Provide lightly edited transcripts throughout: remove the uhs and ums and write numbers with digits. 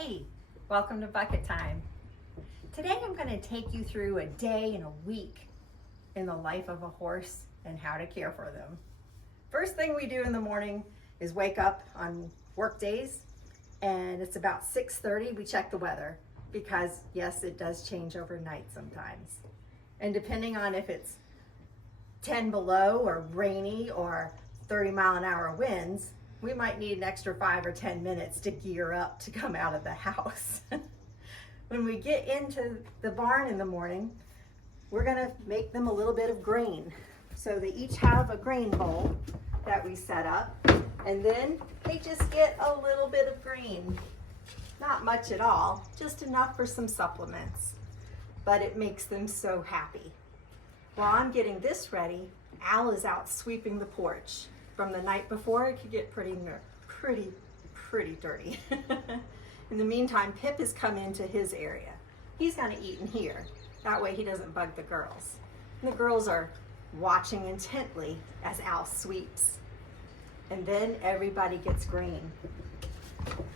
Hey, welcome to Bucket Time. Today I'm going to take you through a day and a week in the life of a horse and how to care for them. First thing we do in the morning is wake up on work days, and it's about 6:30. We check the weather because yes, it does change overnight sometimes. And depending on if it's 10 below or rainy or 30-mile-an-hour winds, we might need an extra 5 or 10 minutes to gear up to come out of the house. When we get into the barn in the morning, we're gonna make them a little bit of grain. So they each have a grain bowl that we set up, and then they just get a little bit of grain. Not much at all, just enough for some supplements, but it makes them so happy. While I'm getting this ready, Al is out sweeping the porch. From the night before, it could get pretty dirty. In the meantime, Pip has come into his area. He's gonna eat in here. That way he doesn't bug the girls. And the girls are watching intently as Al sweeps. And then everybody gets grain.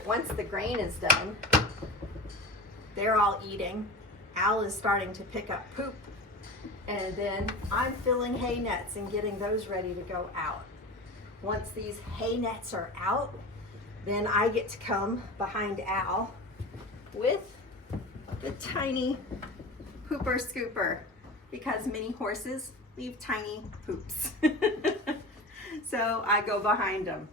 Once the grain is done, they're all eating. Al is starting to pick up poop. And then I'm filling hay nets and getting those ready to go out. Once these hay nets are out, then I get to come behind Al with the tiny pooper scooper, because mini horses leave tiny poops. So I go behind them.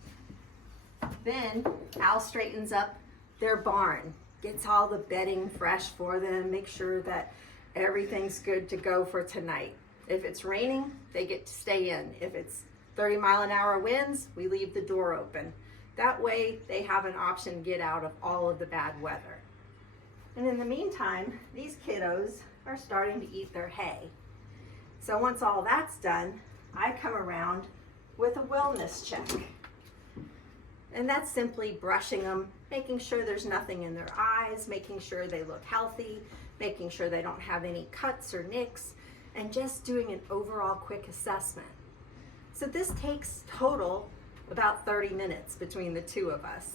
Then Al straightens up their barn, gets all the bedding fresh for them, makes sure that everything's good to go for tonight. If it's raining, they get to stay in. If it's 30-mile-an-hour winds, we leave the door open. That way they have an option to get out of all of the bad weather. And in the meantime, these kiddos are starting to eat their hay. So once all that's done, I come around with a wellness check. And that's simply brushing them, making sure there's nothing in their eyes, making sure they look healthy, making sure they don't have any cuts or nicks, and just doing an overall quick assessment. So this takes total about 30 minutes between the two of us.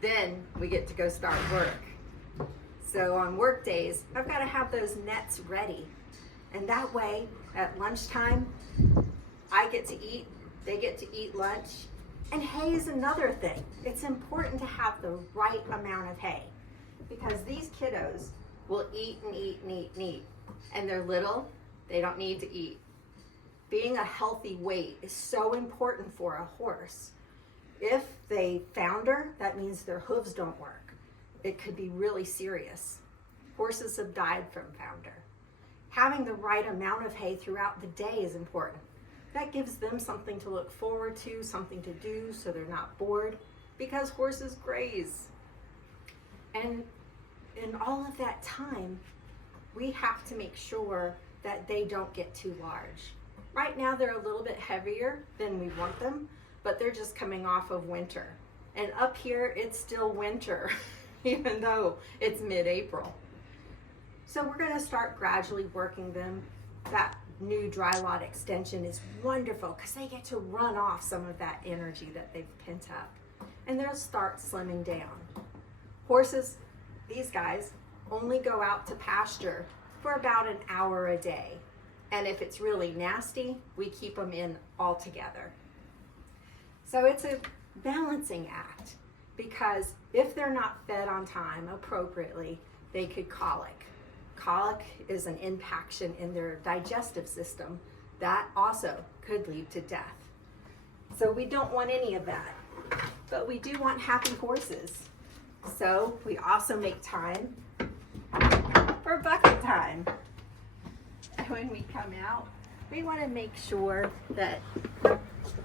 Then we get to go start work. So on work days, I've got to have those nets ready. And that way, at lunchtime, I get to eat, they get to eat lunch. And hay is another thing. It's important to have the right amount of hay, because these kiddos will eat and eat and eat and eat. And they're little, they don't need to eat. Being a healthy weight is so important for a horse. If they founder, that means their hooves don't work. It could be really serious. Horses have died from founder. Having the right amount of hay throughout the day is important. That gives them something to look forward to, something to do so they're not bored, because horses graze. And in all of that time, we have to make sure that they don't get too large. Right now they're a little bit heavier than we want them, but they're just coming off of winter. And up here, it's still winter, even though it's mid-April. So we're gonna start gradually working them. That new dry lot extension is wonderful because they get to run off some of that energy that they've pent up. And they'll start slimming down. Horses, these guys, only go out to pasture for about an hour a day. And if it's really nasty, we keep them in altogether. So it's a balancing act, because if they're not fed on time appropriately, they could colic. Colic is an impaction in their digestive system that also could lead to death. So we don't want any of that, but we do want happy horses. So we also make time for bucket time. When we come out, we want to make sure that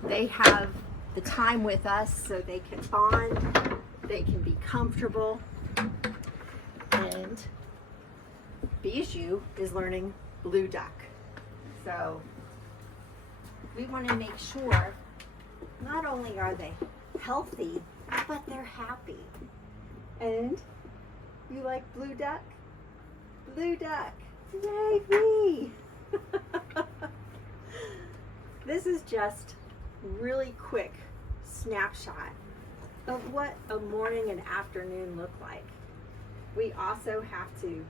they have the time with us so they can bond, they can be comfortable. And Bijou is learning Blue Duck. So we want to make sure not only are they healthy, but they're happy. And you like Blue Duck? Blue Duck. Yay, me! This is just really quick snapshot of what a morning and afternoon look like. We also have to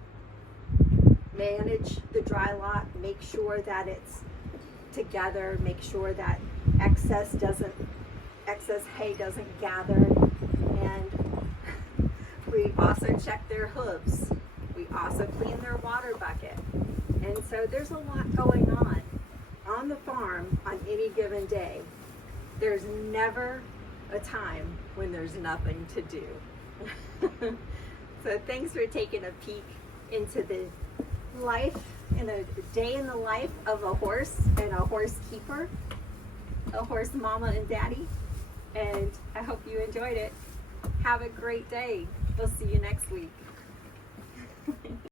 manage the dry lot, make sure that it's together, make sure that excess hay doesn't gather, and we also check their hooves. We also clean their water bucket. And so there's a lot going on the farm on any given day. There's never a time when there's nothing to do. So thanks for taking a peek into the life, in a day in the life of a horse and a horse keeper, a horse mama and daddy. And I hope you enjoyed it. Have a great day. We'll see you next week.